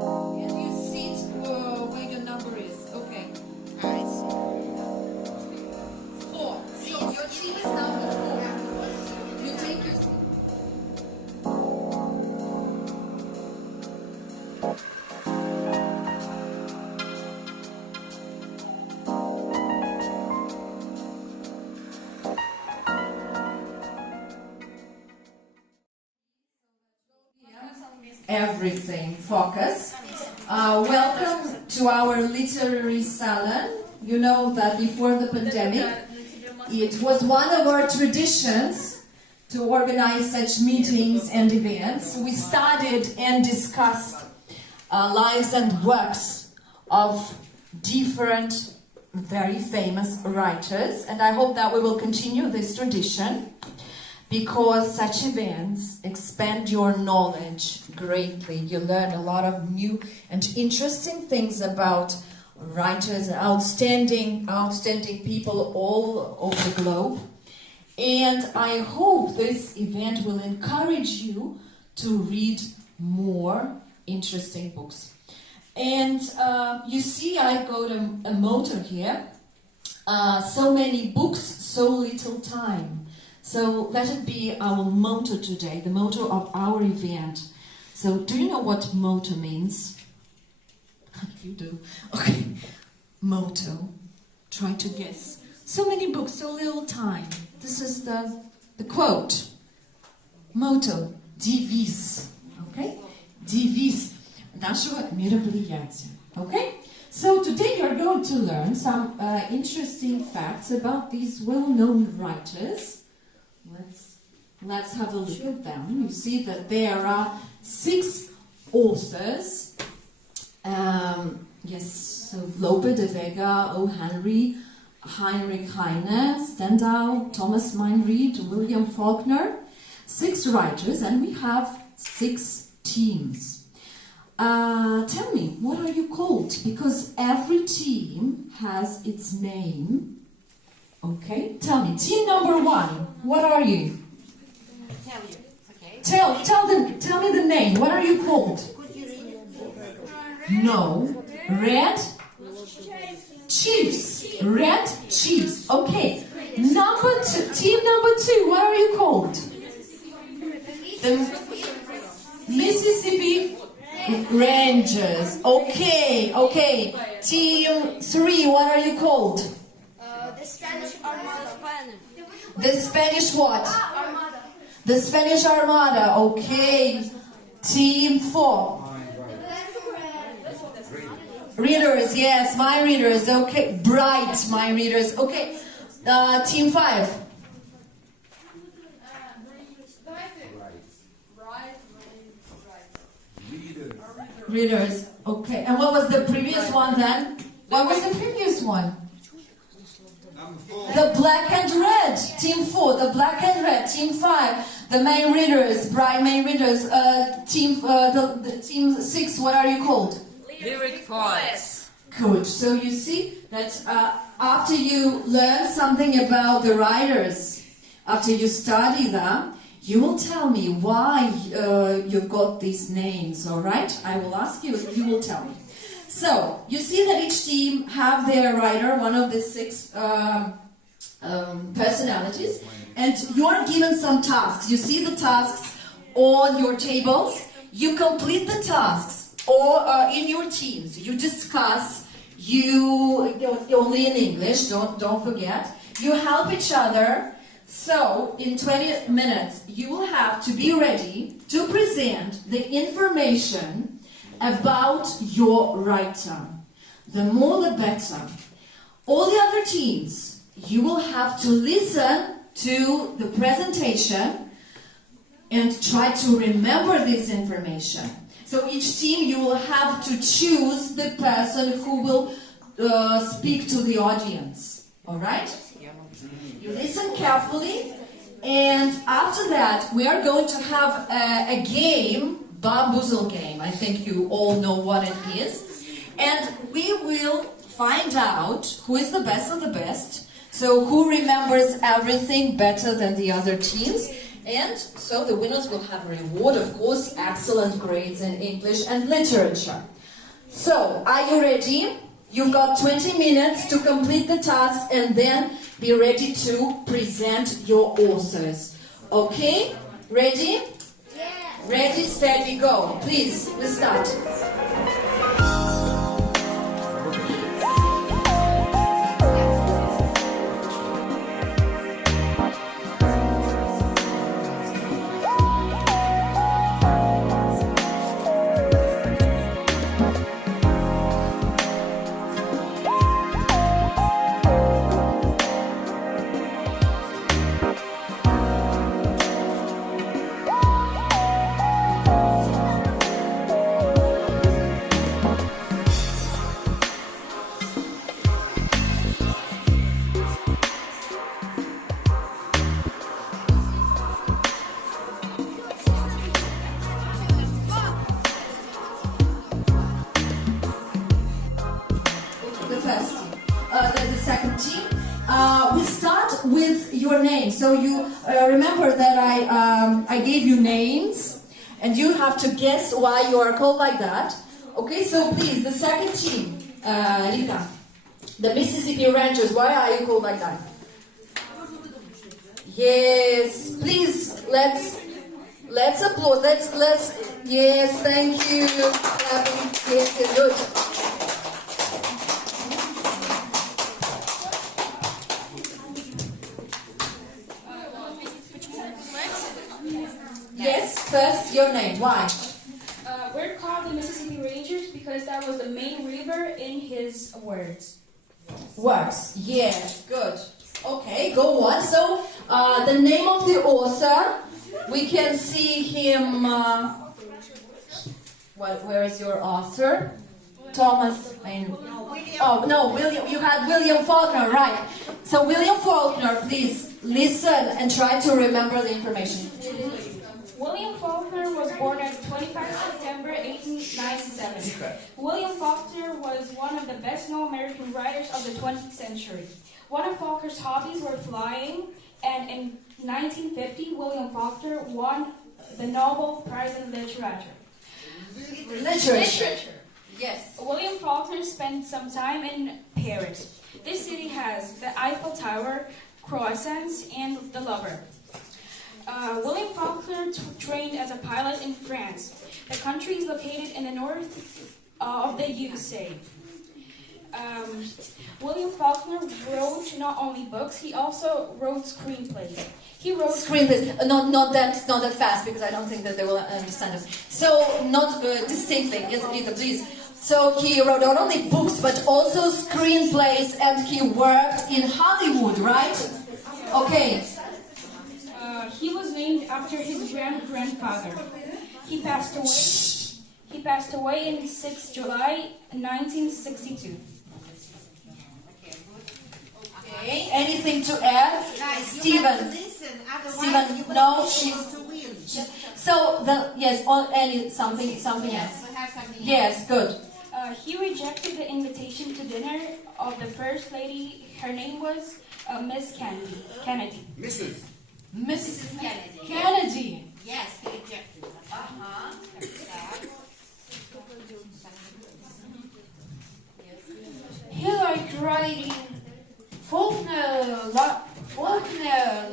And you sit where your number is. Okay. 4. So your team is number 4. You take your seat. Everything. Focus. Welcome to our literary salon. You know that before the pandemic, it was one of our traditions to organize such meetings and events. We studied and discussed lives and works of different, very famous writers, and I hope that we will continue this tradition, because such events expand your knowledge greatly. You learn a lot of new and interesting things about writers, outstanding people all over the globe. And I hope this event will encourage you to read more interesting books. And you see, I've got a motto here. So many books, so little time. So let it be our motto today, the motto of our event. So do you know what motto means? You do. Okay. Motto. Try to guess. So many books, so little time. This is the quote. Motto. Девиз. Okay? Девиз нашего мероприятия. Okay? So today you're going to learn some interesting facts about these well-known writers. Let's have a look at them. You see that there are 6 authors. Yes, so Lopе, Vega, O'Gενri, Heinrich Heine, Stendalü, Thomas Mайн Риду, Uильяму Фолкнеру. 6 writers, and we have 6 teams. Tell me, what are you called? Because every team has its name. Okay, tell me, team number 1, what are you? Tell you, okay. Tell me the name, what are you called? No, Red Chiefs, Red Chiefs, okay. Team number 2, what are you called? The Mississippi Rangers, okay. Team 3, what are you called? The Spanish Armada. The Spanish what? Armada. The Spanish Armada, okay. Team 4. Readers, yes, Mайн Readers, okay. Bright Mайн Readers, okay. Team 5. Readers, okay. And what was the previous one then? What was the previous one? The black and red, team 4, the black and red, team 5, the Mайн Readers, bright Mайн Readers, team 6, what are you called? Lyric poets. Good, so you see that after you learn something about the writers, after you study them, you will tell me why you got these names, alright? I will ask you, you will tell me. So, you see that each team have their writer, one of the 6 personalities, and you are given some tasks. You see the tasks on your tables, you complete the tasks, or in your teams, you discuss, only in English, don't forget, you help each other. So, in 20 minutes, you will have to be ready to present the information about your writer. The more the better. All the other teams, you will have to listen to the presentation and try to remember this information. So each team, you will have to choose the person who will speak to the audience. Alright? You listen carefully, and after that, we are going to have a game, bamboozle game. I think you all know what it is. And we will find out who is the best of the best. So who remembers everything better than the other teams. And so the winners will have a reward, of course, excellent grades in English and literature. So, are you ready? You've got 20 minutes to complete the task and then be ready to present your authors. Okay? Ready? Yeah. Ready, steady, go. Please, let's start. The second team. We start with your name. So you remember that I gave you names, and you have to guess why you are called like that. Okay, so please, the second team, Rita, the Mississippi Rangers. Why are you called like that? Yes, please. Let's applaud. Let's. Yes, thank you. Yes, good. Yes, first your name. Why? We're called the Mississippi Rangers because that was the main river in his words. Works. Yes, good. Okay, go on. So, the name of the author, we can see him. Where is your author? Thomas. William. You had William Folkner, right? So, William Folkner, please listen and try to remember the information. William Faulkner was born on 25 September 1897. William Faulkner was one of the best-known American writers of the 20th century. One of Faulkner's hobbies were flying, and in 1950, William Faulkner won the Nobel Prize in Literature. Literature. Yes. William Faulkner spent some time in Paris. This city has the Eiffel Tower, croissants, and the Louvre. William Faulkner trained as a pilot in France. The country is located in the north of the USA. William Faulkner wrote not only books, he also wrote screenplays. He wrote screenplays. Not that fast, because I don't think that they will understand us. So not distinctly. Yes, Rita, please. So he wrote not only books but also screenplays, and he worked in Hollywood, right? Okay. He was named after his grandfather. He passed away in 6 July 1962. Okay. Anything to add? Nice. Stephen. Stephen, no, she's so something else. Yes, good. He rejected the invitation to dinner of the First Lady. Her name was Miss Kennedy. Mrs. Kennedy. Kennedy. Yes, he rejected. He liked writing. Faulkner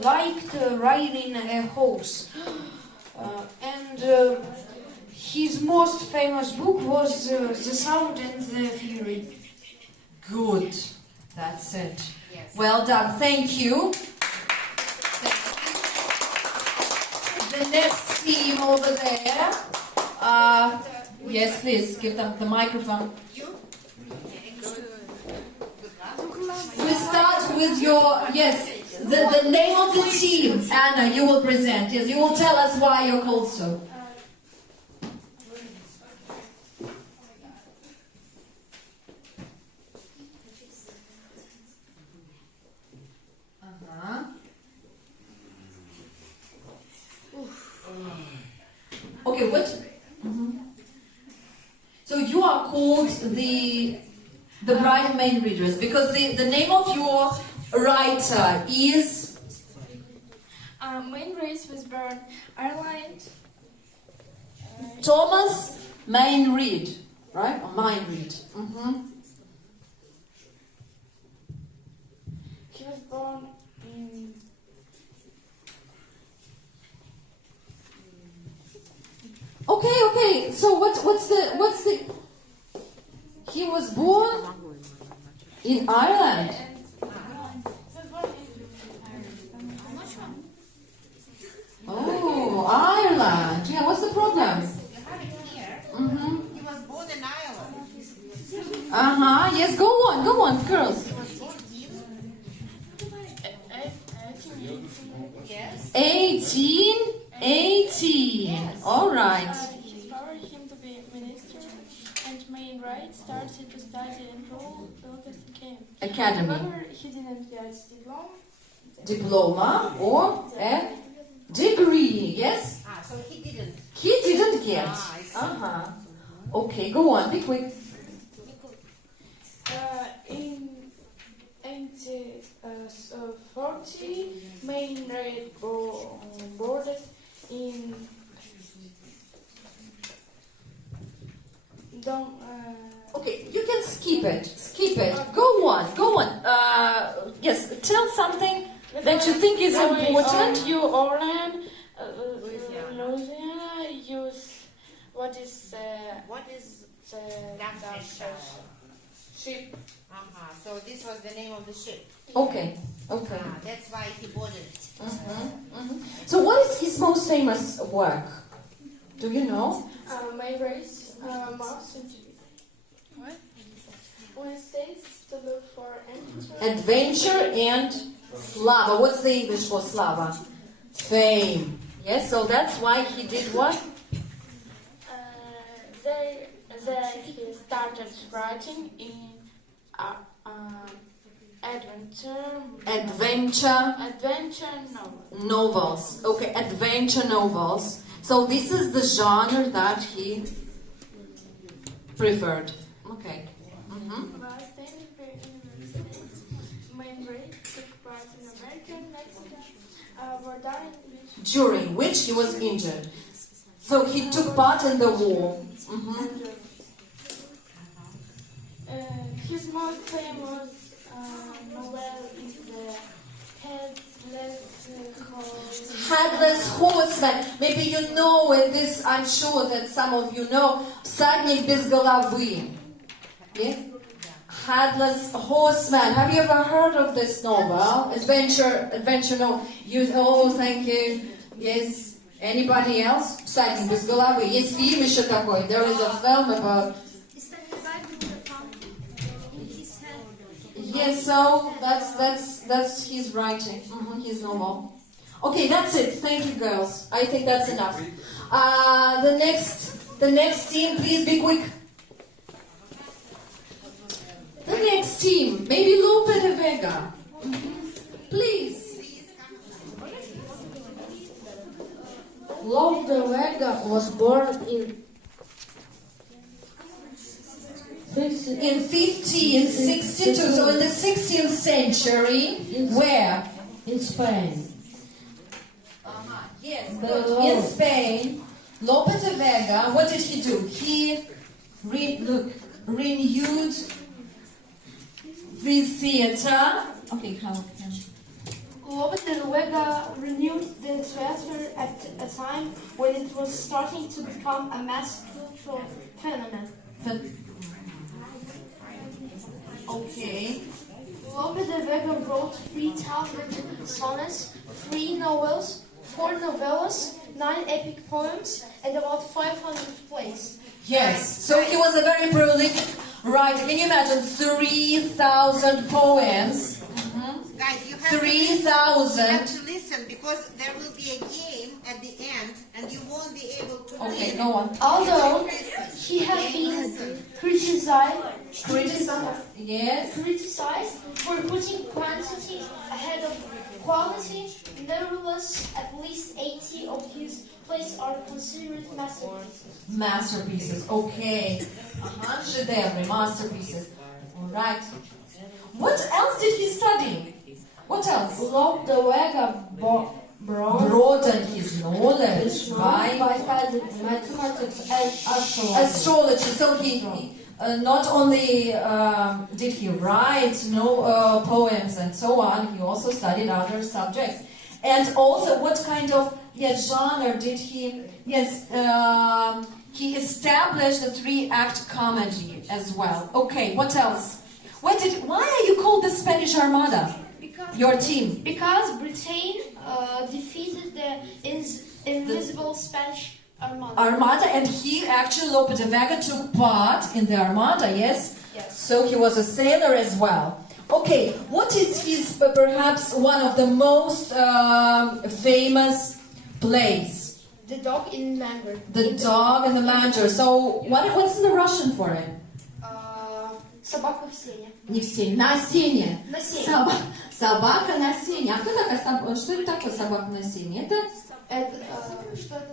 liked riding a horse. And his most famous book was The Sound and the Fury. Good. That's it. Yes. Well done. Thank you. The next team over there. Yes, please give them the microphone. We start with your the name of the team. Anna, you will present. Yes, you will tell us why you're called so. Okay, what? So you are called the bright main readers because the name of your writer is Mайн Риду was born Ireland. Thomas Mайн Риду, right? Or Mайн Риду. He was born in Okay. So what's the? He was born in Ireland. Oh, Ireland. Yeah, what's the problem? You have it here. He was born in Ireland. Yes, go on, girls. He was born Yes. 18. All right. His powered him to be a minister, and Mайн Риду started to study and rule builders Academy. However, he didn't get Diploma or a degree. Yes. So he didn't. He didn't get. I see. Okay, go on. Be quick. In 1840, Mайн Риdu boarded in Okay, you can skip it. Go on. Yes, tell something that you think is important. New Orleans, Louisiana, use what is the ship? So this was the name of the ship. Okay. That's why he boarded it. So what is his most famous work? Do you know? Mайн Риdu, Mars and When states to look for Adventure and slava. What's the English for slava? Fame. Yes, so that's why he did what? He started writing in adventure novels. Okay, adventure novels. So this is the genre that he preferred. Okay. Mайн Риdu took part in American Mexican war During which he was injured. So he took part in the war. His most famous novel is the Headless Horseman. Maybe you know it. This I'm sure that some of you know. Всадник без головы. Yeah? Headless Horseman. Have you ever heard of this novel? Adventure novel. Thank you. Yes. Anybody else? Всадник без головы. Есть фильм еще такой. There is a film about. Yes, so that's his writing, his novel. Okay, that's it. Thank you, girls. I think that's enough. The next team, please be quick. The next team, maybe Lope de Vega. Please. Lope de Vega was born in 1562, so in the 16th century, where? In Spain. Yes, in Spain, Lope de Vega, what did he do? He renewed the theater. Okay, come. Lope de Vega renewed the theater at a time when it was starting to become a mass cultural phenomenon. Okay. Lope de Vega wrote 3,000 sonnets, 3 novels, 4 novellas, 9 epic poems, and about 500 plays. Yes, so he was a very prolific writer. Can you imagine 3,000 poems? Guys, you have 3,000. to listen because there will be a game at the end and you won't be able to Okay, read. no one. Although he has been criticized Yes. for putting quantity ahead of quality, nevertheless, at least 80 of his plays are considered masterpieces. Masterpieces. Okay. Шедевры, masterpieces. All right. What else did he study? What else? Lope de Vega broaden his knowledge by astrology. So he not only did he write poems and so on, he also studied other subjects. And also, what kind of genre did he? Yes, he established the 3-act comedy as well. Okay, what else? Why are you called the Spanish Armada? Your team? Because Britain defeated the invisible Spanish Armada. And he actually, Lope de Vega, took part in the Armada, yes? Yes. So he was a sailor as well. Okay, what is his, perhaps, one of the most famous plays? The Dog in the Manger. The Dog and the Manger. So, what's the Russian for it? Собака в сене. Не в сене, на сене. На сене. Собака на сене. А что это такое собака на сене? Что это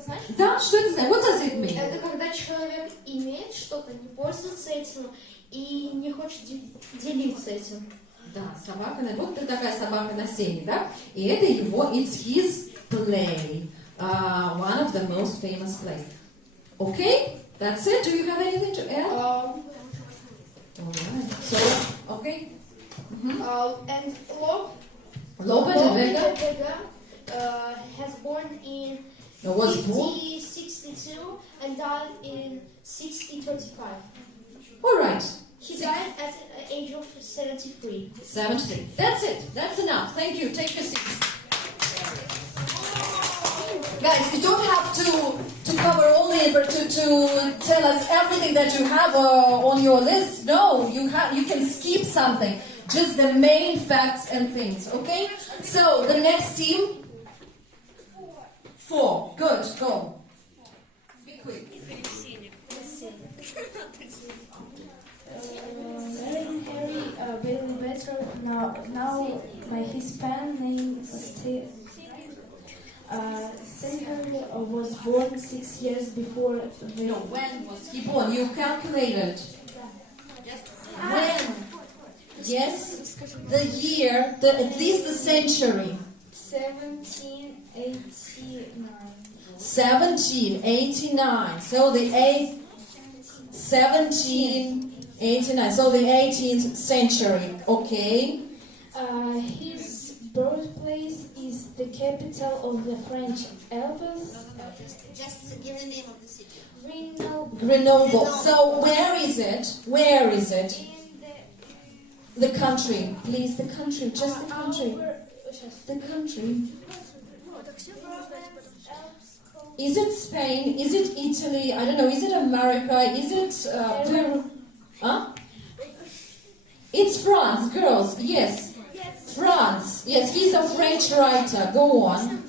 значит? Да, что это значит? What does it mean? Это когда человек имеет что-то, не пользуется этим и не хочет делиться этим. Да, собака на... Вот такая собака на сене, да? И это его, it's his play. One of the most famous plays. Okay, that's it. Do you have anything to add? Alright. So, okay. And Lope de Vega has born in was born. 1562 and died in 1625. Alright. He died at the age of 73. 73. That's it. That's enough. Thank you. Take your seats. Guys, you don't have to cover all the to tell us everything that you have on your list. No, you can skip something. Just the main facts and things. Okay? So the next team. 4. Good. Go. Be quick. Very better now my Hispanic name Stendalyu was born 6 years before No, when was he born? You calculated. When? Yes, the year, at least the century. 1789. 1789. So the 1789. So the 18th century. Okay. His birthplace is the capital of the French Alps. Just give the name of the city. Grenoble. So where is it? Where is it? The country. Please, the country. Just the country. The country. Is it Spain? Is it Italy? I don't know. Is it America? Is it Peru? Huh? It's France, girls. Yes. France. Yes, he's a French writer. Go on.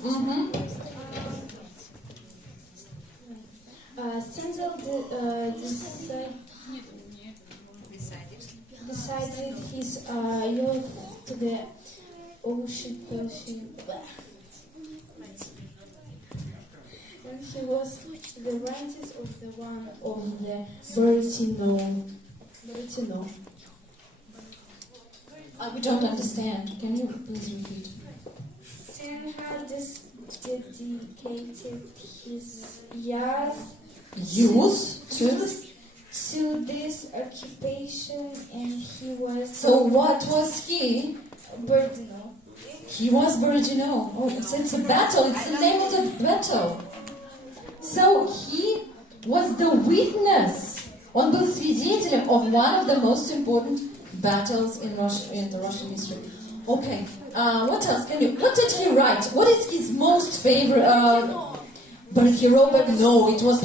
Stendhal decided his youth to the ocean. And he was the writers of the one of the Bertino. We don't understand. Can you please repeat? Stendhal dedicated his Youth to this occupation, and he was. So what was he? Bertino. He was Bertino. Oh, it's a battle. It's the name of the battle. So he was the witness. Он был свидетелем of one of the most important battles in the Russian history. Okay. What else can you? What did he write? What is his most favorite? But he wrote back. No, it was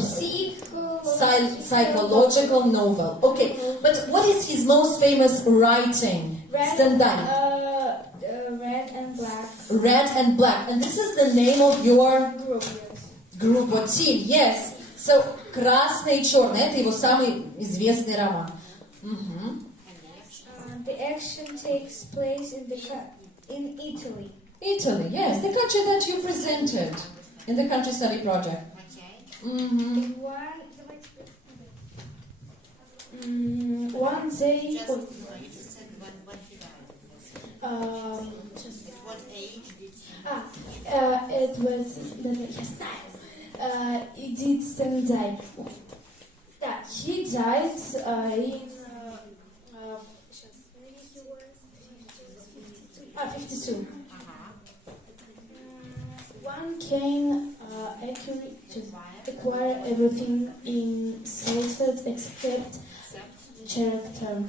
psychological novel. Okay. But what is his most famous writing? Stendalyu. Red and Black. Red and Black. And this is the name of your group or team. Yes. So, Красное и Черное. Это его самый известный роман. The action takes place in Italy. Italy, yes. The country that you presented in the country study project. One day... What age did it was, did Stendalю. He died in 52. One can acquire everything in sources except character.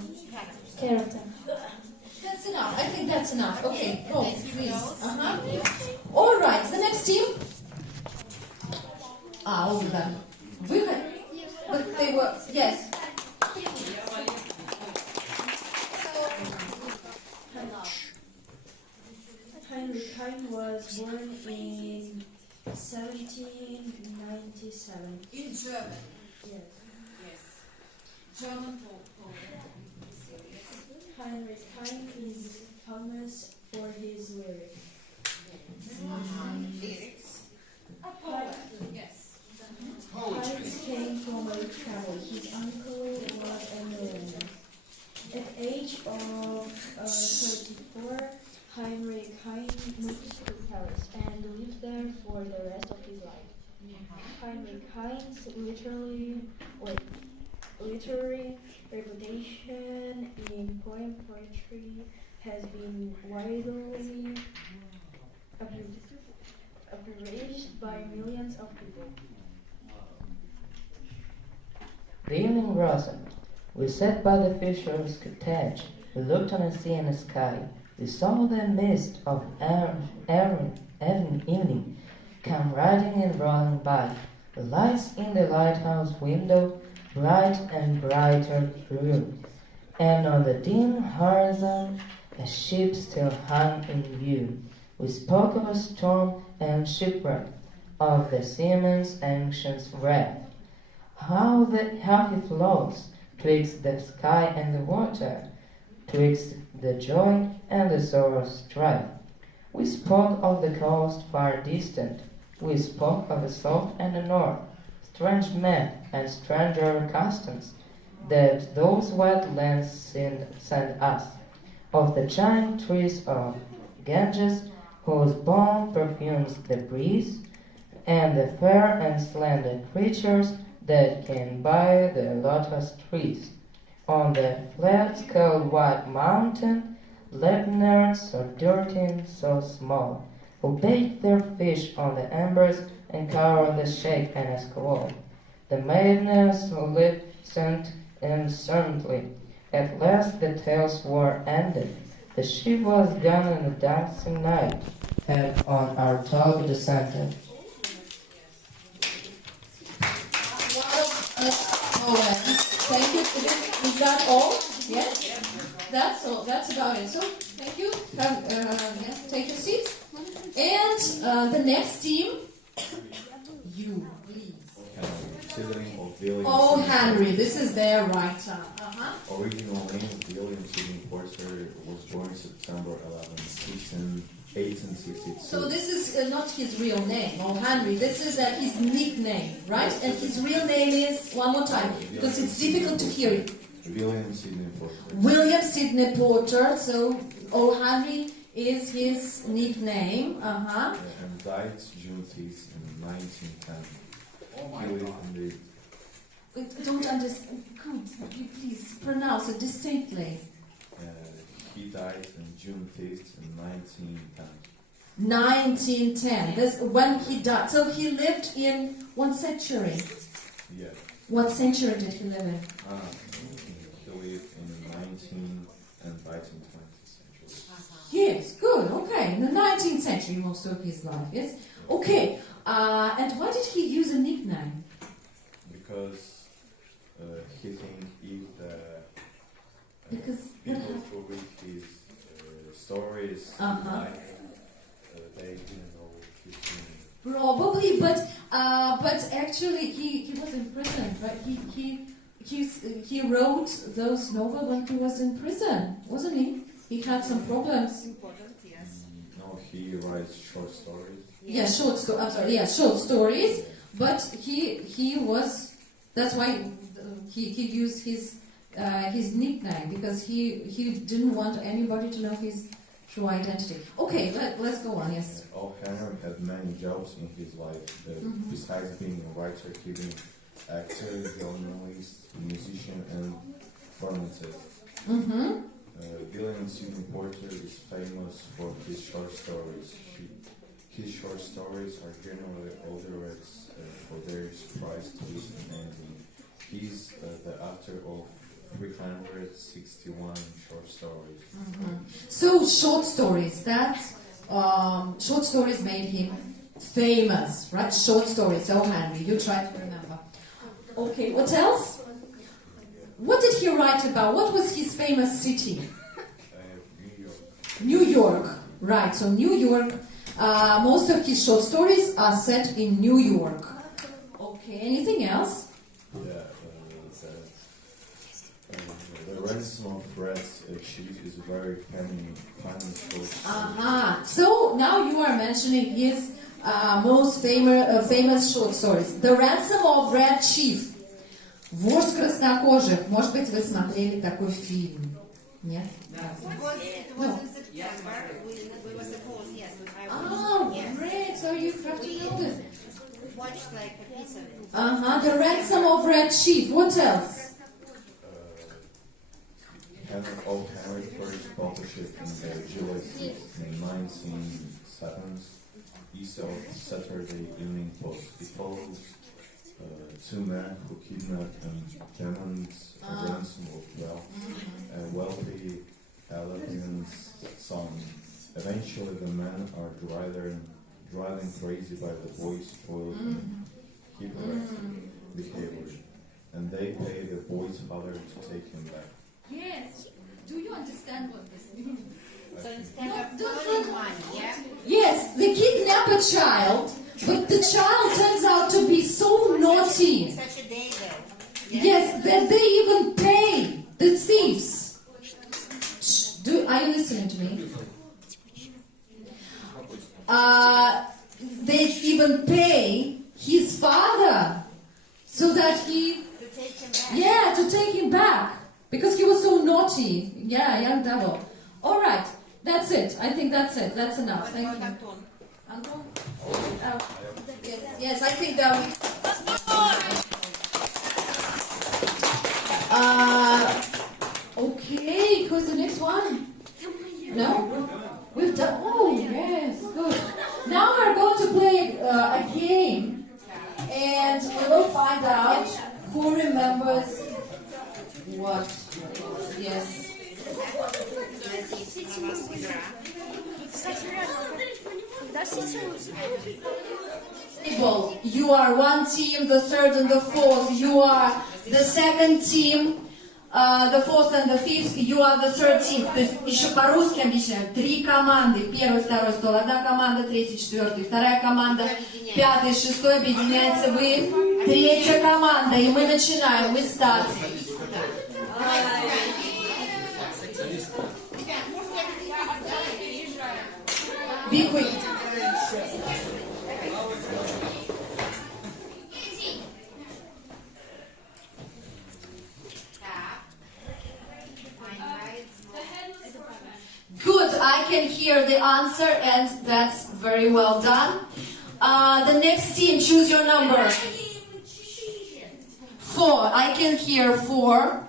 That's enough. I think that's enough. Okay, go, please. All right, the next team. Over there. But they were, yes. Heinrich Heine was born in 1797. In German. Yes. German. Heinrich Heine is famous for his lyrics. Lyrics. A poet. Yes. Heine came from a rich family. His uncle was a millionaire. At age of 34, Heinrich Heine moved to Paris and lived there for the rest of his life. Heinrich Heine's literary reputation in poetry has been widely appraised by millions of people. The evening rose. We sat by the fisher's cottage. We looked on the sea and the sky. We saw the mist of evening come riding and rolling by. The lights in the lighthouse window bright and brighter grew, and on the dim horizon a ship still hung in view. We spoke of a storm and shipwreck, of the seaman's anxious wreck, how he floats twixt the sky and the water, twixt the joy and the sorrow strife. We spoke of the coast far distant, we spoke of the south and the north, strange men and stranger customs that those white lands send us, of the giant trees of Ganges whose balm perfumes the breeze, and the fair and slender creatures that came by the lotus trees. On the flat-scaled white mountain lived nerds so dirty and so small, who baked their fish on the embers and covered the shake and a squall. The maidens listened uncertainly. At last the tales were ended. The ship was gone and the dancing night had on our tug descended. Thank you. Is that all? Yes? That's all. That's about it. So, thank you. Take your seats. And the next team, you, please. O'Genri, this is their writer. Original name of William Sidney Porter was born September 11, 1862. So this is not his real name, O'Genri. This is his nickname, right? And his real name is, one more time, because it's difficult to hear it. William Sidney Porter. William Sidney Porter. So O'Genri is his nickname. And died June 5th in 1910. He lived in the... I don't understand. Could you please pronounce it distinctly? He died on June 5th in 1910. 1910. That's when he died. So he lived in what century? Yeah. What century did he live in? He lived in the 19th and 20th century. Yes, good. Okay, in the 19th century, most of his life. Yes. Okay. And why did he use a nickname? Because he thinks if the people who read his stories they didn't know his name. Probably, but actually he was in prison, right? He wrote those novels when he was in prison, wasn't he? He had some problems. No, he writes short stories. Yeah, short stories. But he was. That's why he used his nickname, because he didn't want anybody to know his True identity. Okay, let's go on, yes. O'Genri had many jobs in his life. Besides being a writer, he was actor, journalist, musician, and pharmacist. William Sidney Porter is famous for his short stories. His short stories are generally read for their surprise twist and ending. He's the author of 361 short stories. So short stories, short stories made him famous, right? Short stories, O'Genri, you try to remember. Okay, what else? What did he write about? What was his famous city? New York. New York, right, so New York, most of his short stories are set in New York. Okay, anything else? Yeah, the ransom of Red's chief is a very funny short story. So now you are mentioning his most famous short stories. The Ransom of Red Chief. Вождь краснокожих. Может быть, вы смотрели такой фильм? Нет? It was in September. We were supposed, yes. Great. So you have to know this. Watched like a piece of it. The Ransom of Red Chief. What else? Henry O'Genri first published in the July 6th in 1970s, East of Saturday Evening Post. It follows two men who kidnap and demand a ransom of wealthy Alabamian's son. Eventually, the men are driven crazy by the boy's spoiled and hypocritical behavior, and they pay the boy's father to take him back. Yes. Do you understand what this means? So instead of stealing money, yeah? Yes, they kidnap a child, but the child turns out to be so naughty. Such a day though. Yes, that they even pay the thieves. Are you listening to me? They even pay his father so that he, To take him back. yeah, to take him back because he was so naughty. Yeah, young devil. All right, that's it. I think that's it. That's enough. Thank you. Anton? Yes, I think that we. Okay, who's the next one? No? We've done. Oh, yes, good. Now we're going to play a game, and we will find out who remembers what. Yes. You are one team, the third and the fourth. You are the second team, the fourth and the fifth. You are the third team. То есть еще по-русски объясняю. 3 команды. Первый, второй стол. Одна команда, третий, четвертый. Вторая команда, пятый, шестой. Объединяется вы. Третья команда. И мы начинаем. We start. Be quick. Good, I can hear the answer, and that's very well done. The next team, choose your number. 4, I can hear 4.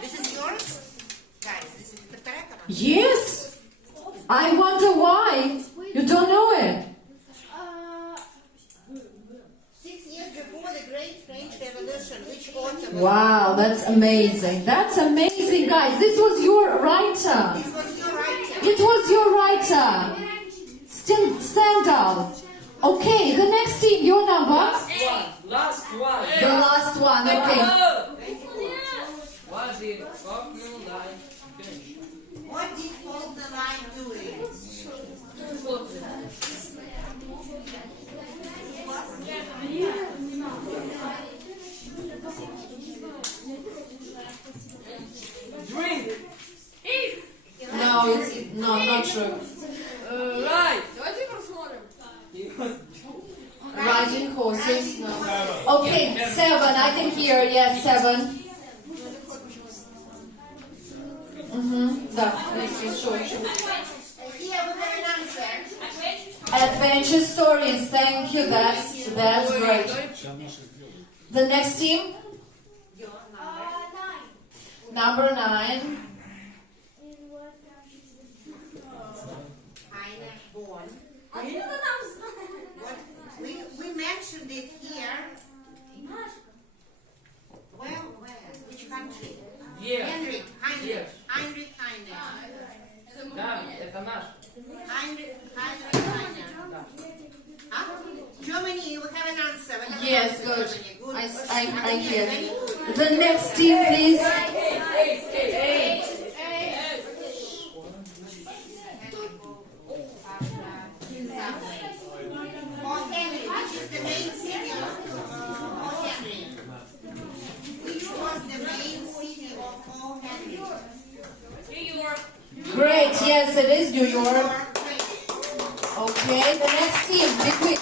This is yours? Guys, this is the correct. Yes, I wonder why you don't know it. 6 years before the Great French Revolution, which author? Wow, that's amazing. That's amazing, guys. This was your writer. This was your writer. It was your writer. Stendalyu. Okay, the next team, your number. Last one. The last one, okay. What did Faulkner like finish? What did Faulkner like doing? Drink. No, it's not true. Right. Right, riding horses. No. Okay, 7. I can hear. Yes, 7. Да, sure. Here we have an answer. Adventure stories. Thank you. That's great. The next team. Number 9. Born. We mentioned it here. Well, where? Which country? Yes. Heinrich Heine. Yes. Heinrich Heine. Да, это наш. Heinrich Heine. Huh? Germany, we have an answer. We have an Yes, answer, good. Germany. Good. I hear. Very good. The next team, please. O'Genri, which is the main city of O'Genri? Which was the main city of O'Genri? New York. Great. Yes, it is New York. Great. Okay, the next team. Be quick.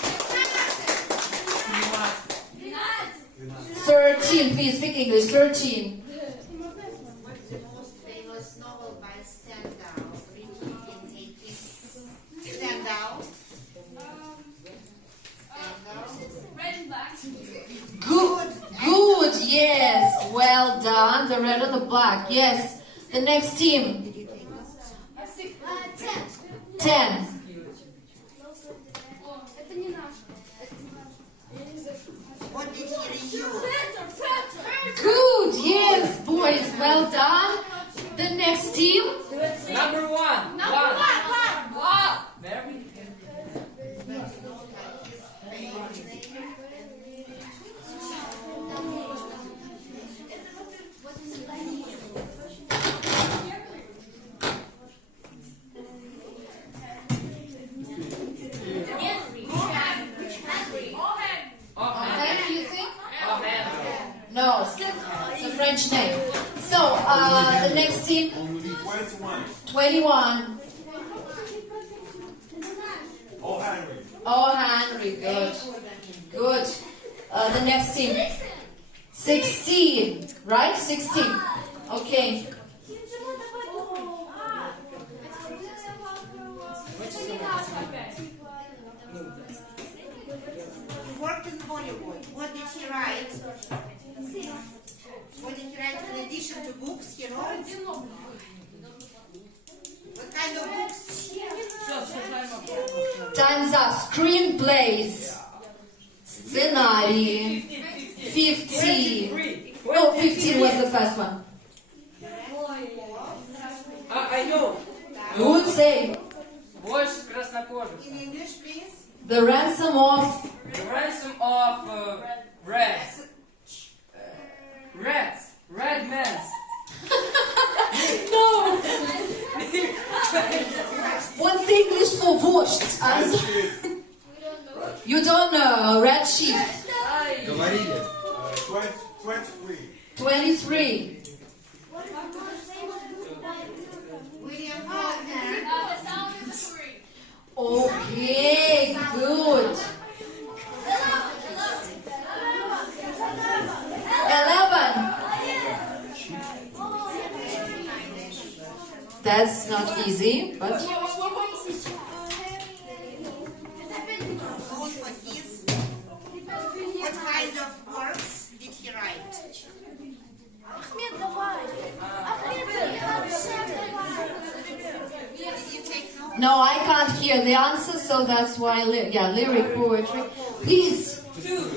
13, please speak English. 13. What's the most famous novel by Stendal, written in 18... Stendal? Red and black. Good. Yes. Well done. The red and the black. Yes. The next team. 10. What did he review? Good. Yes, boys. Well done. The next team. Number 1. One. Very Thank you think? O'Genri. No, it's a French name. So, the next team. 21. O'Henry. Good. Good. The next team. 16. Right? 16. Okay. He worked in Hollywood. What did he write? What did he write in addition to books he wrote? What kind of books? Time's up. Screenplays. Scenarii. 15. No, 15 was the first one. I know. Good save. Больше краснокожих. In English, please. The ransom of... The ransom of rats. Rats. Red men. No! What's the English for вождь? You don't know. Red sheep. Говорили. 23. William Folkner. Okay, good. 11. That's not easy, but... Known for his... What kind of works did he write? Did you take notes? No, I can't hear the answer, so that's why... lyric poetry. Please. 2.